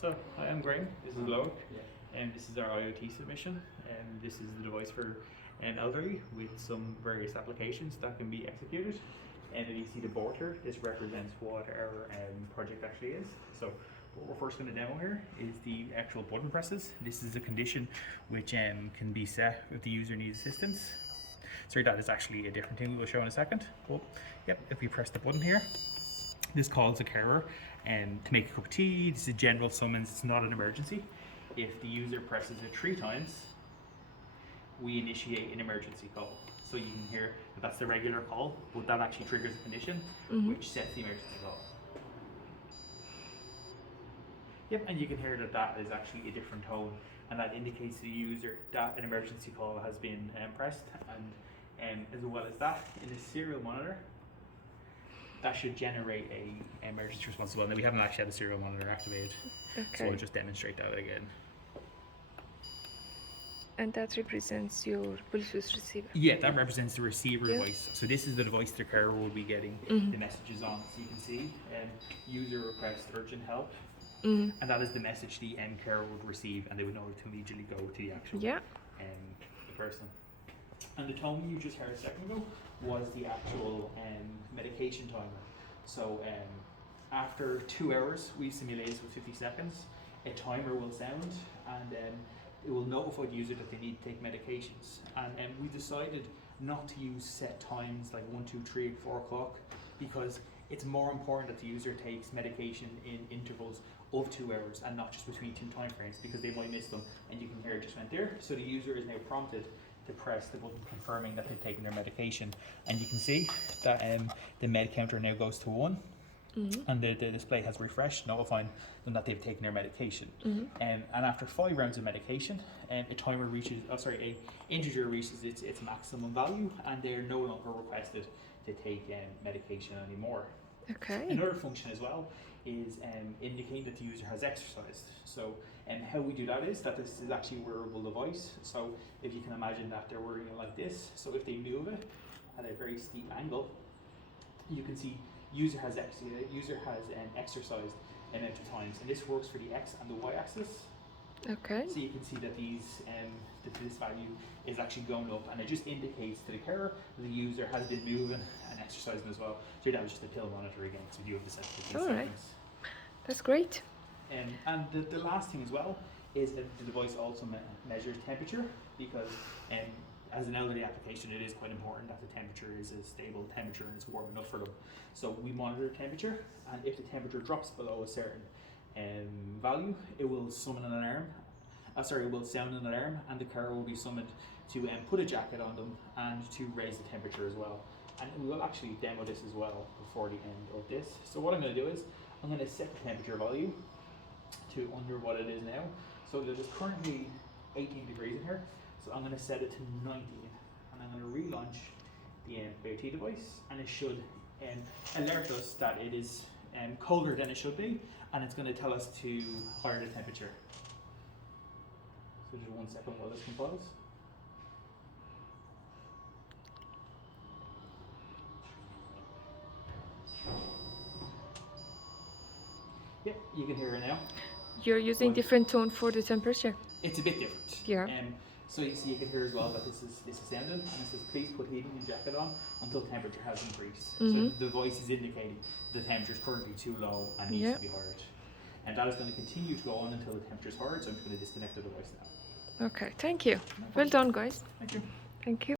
So, hi, I'm Graham. This is Loic, and this is our IoT submission. And this is the device for an elderly with some various applications that can be executed. And if you see the board here, this represents what our project actually is. So, what we're first going to demo here is the actual button presses. This is a condition which can be set if the user needs assistance. Sorry, that is actually a different thing we'll show in a second. But yep, if we press the button here, this calls a carer to make a cup of tea. This is a general summons, it's not an emergency. If the user presses it 3 times, we initiate an emergency call. So you can hear that that's the regular call, but that actually triggers a condition which sets the emergency call. Yep, and you can hear that that is actually a different tone, and that indicates to the user that an emergency call has been pressed. And as well as that, in the serial monitor, that should generate a emergency response as well. Now we haven't actually had the serial monitor activated, so I'll just demonstrate that again. And that represents your Bluetooth receiver? Yeah, that represents the receiver device. So this is the device the carer will be getting the messages on. So you can see user request urgent help, and that is the message the carer would receive, and they would know to immediately go to the actual the person. And the tone you just heard a second ago was the actual medication timer. So after 2 hours, we simulated with 50 seconds, a timer will sound, and it will notify the user that they need to take medications. And we decided not to use set times like 1, 2, 3, 4 o'clock, because it's more important that the user takes medication in intervals of 2 hours and not just between 2 time frames, because they might miss them. And you can hear it just went there. So the user is now prompted to press the button confirming that they've taken their medication, and you can see that the med counter now goes to 1, and the display has refreshed, notifying them that they've taken their medication. And after 5 rounds of medication, a timer reaches, a integer reaches its maximum value, and they're no longer requested to take medication anymore. Another function as well is indicating that the user has exercised. So how we do that is that this is actually a wearable device. So if you can imagine that they're wearing it like this, so if they move it at a very steep angle, you can see user has exercised amount of times, and this works for the X and the Y axis. So you can see that these that this value is actually going up, and it just indicates to the carer that the user has been moving and exercising as well. So that was just a pill monitor again, so you have the sensitivity settings. That's great. And the last thing as well is that the device also measures temperature, because as an elderly application, it is quite important that the temperature is a stable temperature and it's warm enough for them. So we monitor temperature, and if the temperature drops below a certain value, it will summon an alarm. It will sound an alarm, and the carer will be summoned to put a jacket on them and to raise the temperature as well. And we will actually demo this as well before the end of this. So what I'm going to do is I'm going to set the temperature value to under what it is now. So there's currently 18 degrees in here, so I'm going to set it to 19, and I'm going to relaunch the IoT device, and it should alert us that it is colder than it should be, and it's going to tell us to higher the temperature. So just 1 second while this compiles. Yep, you can hear it now. You're using different tone for the temperature? It's a bit different. Yeah. So you see, you can hear as well that this is sounding, and it says please put heating and jacket on until temperature has increased. So the voice is indicating the temperature is currently too low and needs to be higher. And that is going to continue to go on until the temperature is higher, so I'm just going to disconnect the device now. Okay, thank you. Well done, guys. Thank you. Thank you.